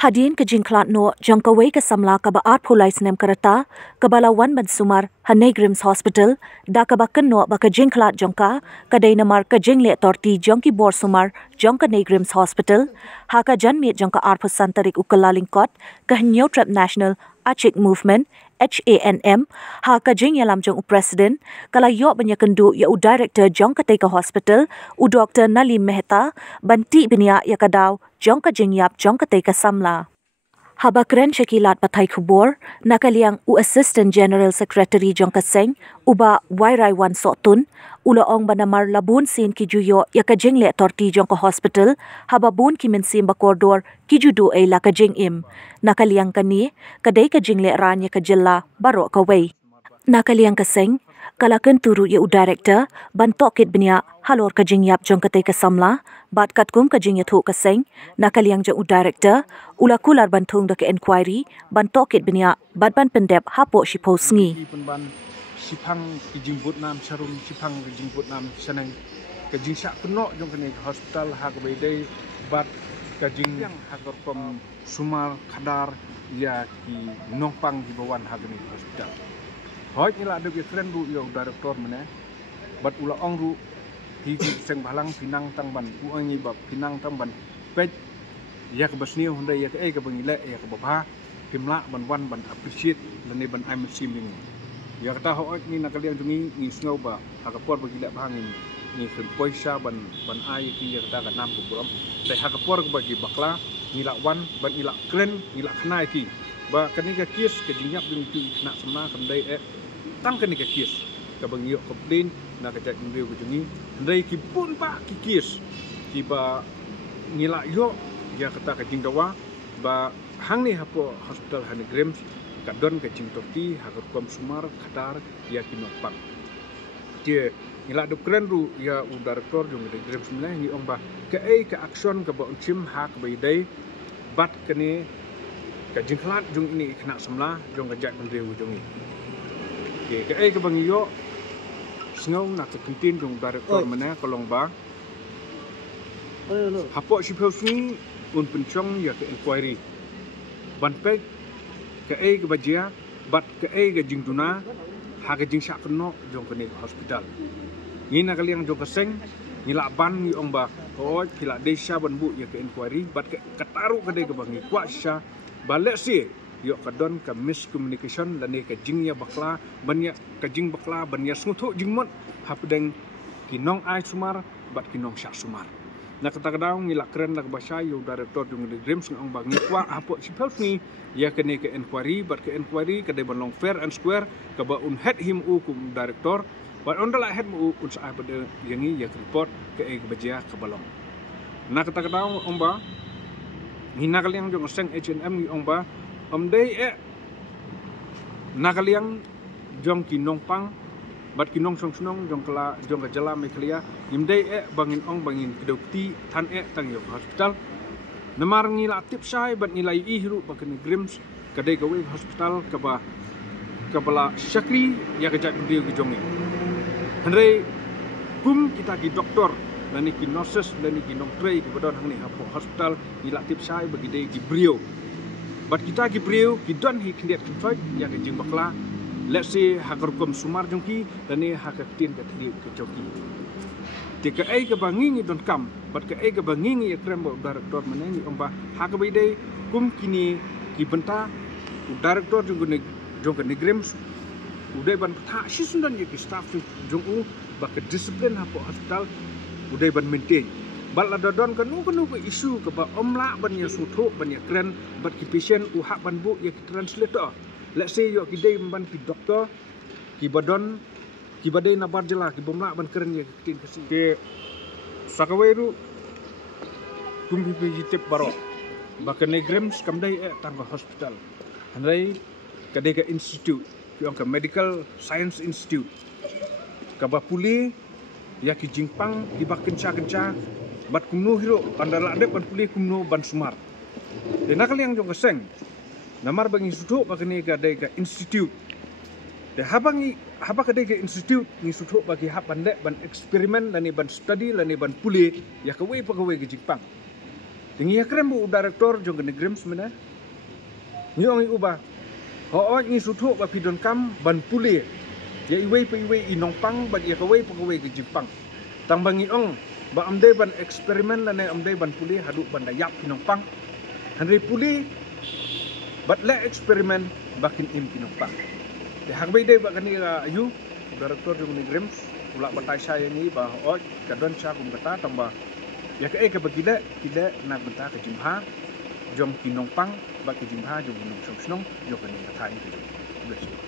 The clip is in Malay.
Hadin ke jingklat no jangkawai ke samla ka baat pulai senem kereta ke balawan ban sumar Hanai Grims Hospital da ka bakan no ba ka jingklat jangka ka dai namar ka jingle torti jangki bor sumar jangka Hanai Grims Hospital ha ka janmit jangka arpa santarik ukalalingkot ka New Trap National Achik Movement HANM ha ka jing yalam jang president kala yo banya kendu ya u director jang ka teka hospital u Dr. Nalim Mehta banti binia ya kadaw jang ka jing yap jang ka teka samla Habakren Shakilat Patai Kubor, nakaliang u Assistant General Secretary Jong Kaseng, uba Wairai Wan Sotun, ulaong banamar labun sin ki juyo ya ka jingle torti Jong ka hospital, hababun ki minsim bakordor ki judo ay la ka jing im. Nakaliang kani, kaday ka jingle ran ya ka jilla baro ka way. Nakaliang Kaseng, kalakan turu ya u director, bantokit binya halor ka jingyap Jong katay ka samla, bat katkum ka jingya thu Kaseng, nakaliang jang u director, ula kular bantung da ke inquiry bantokit binya badban pendep hapo shipo sngi ban sipang kijingbut nam sarum sipang kijingbut nam sanang kajingsa kuno jong kene hospital ha ka beidai bat kajing yang hakor pom sumal kadar ya ki nongpang di bawan ha kene hospital hoi ni la de ke friend ru yo director mene bat ula ong ru hi seng balang pinang tang ban u angi bab pinang tang ban pej ya ke basniu honda ya ke ke bangile ya ke baba pimla ban wan ban appreciate lane ban I'm sim ya kata ho ni nakalian tungi ni snau ba hakapor bagila bangin ni fen poisa ban ai ki ya kata ka nam ko buram sai hakapor ko bagi bakla ni la wan ban ila kren ni la khnai ki ba kani ka kies ke dinyap ding tu nak semna kandai tang kani ka kies ka bangio ko din na ka jak ngiu ko tungi ndai ki pun pa ki kies ki ba ni la yo ya kata ka jingdawa ba hang ni hapo hospital Hanai Grims ka don ka jingtokti hakor kom sumar khatar ya kinopang tie ila do kren ru ya u director jong Hanai Grims mele ni ong ba ka ka action ka ba chim ha ka beidai bat kene ka jingklat jong ini khna samla jong ka jak bandeu jong ni ke ka bangiyo sngo na ka kentin jong director mena kolong ba hapo sipelsni un pencong ya ke inquiry ban pe ke ke bajia bat ke ke jingduna ha ke jing sak no jong ke hospital ni na kaliang jong keseng ni la ban ni ong ba o kila desa ban bu ya ke inquiry bat ke kataru ke de ke bangi kwa sha balek si yo kadon ka miscommunication lane ke jing ya bakla ban ya ke jing bakla ban ya snguthu jingmot hapdeng kinong ai sumar bat kinong syak sumar na kata-kata ngilak keren lah bahasa yo director jong Hanai Grims ngong bang nikwa apo sipels ni ya kene ke inquiry bat ke inquiry ke de long fair and square ke ba un head him u kum director bat on la head mu un sa pada yangi ya report ke bajia ke balong na kata-kata ong ba hina kaliang jong seng H&M ni ong ba dei na kaliang jong kinong pang bat kinong song jong kala jong jala meklia imdei bangin ong bangin kedokti tan tang yo hospital namar ngila tip sai bat nilai ihru bakani Grims kadai gawe hospital ka bala syakri ya kejak dia ke jongi henry pum kita ki doktor lani ki nurses lani ki nongtrei ki badon hang ni hapo hospital nila tip sai bagi dei ki brio bat kita ki brio ki don hi kindet ki ya ke jing bakla let's say hakar kom sumar jongki dan ni hakak tin ka tri ke joki tika ke bangingi don kam bat ke bangingi krembo director menengi omba hakabai dei kum kini ki benta director jong Hanai Grims udai ban tha sisundan ki staff jong u ba ke disiplin hapo hospital udai ban maintain bal ada don kanu ke isu ke ba omla ban ya suthu ban ya kren bat ki patient u hak ban bu ya ki translator let's say yo kidai ban ki doktor ki badon ki badai na bar jela ki bomla ban keren ya tin kasi ke sakaweru kumbi pi tip baro bakan Hanai Grims kamdai tangga hospital hanrai kadai ka institute ki ka medical science institute ka bapuli ya ki jingpang ki bak kenca bat kumno hiro bandara ade ban puli kumno ban sumar de nakal yang jong keseng namar bangi sudu bakani ka dai ka institute De haba kadai ke institute ni sutho bagi hab bande ban eksperimen lani ban study lani ban puli ya kawai ke Jepang. Dingi ya krem bu director jong ne grims mena. Ni ong uba. Ho ni sutho ba pidon kam ban puli. Ya iwei inong pang ba ya kawai ke Jepang. Tang bangi ong ba amde ban eksperimen lani amde ban puli hadu ban dayap inong pang. Hanri puli bat le eksperimen bakin im inong pang. Hang bay day ba kani ayu director yung ni Grims ula batay saya ni ba oj kadon siya kung kata tamba ya ka bagila kila na benta ka jimha jom kinong pang ba ka jimha jom kinong song yo kani katay ni bless you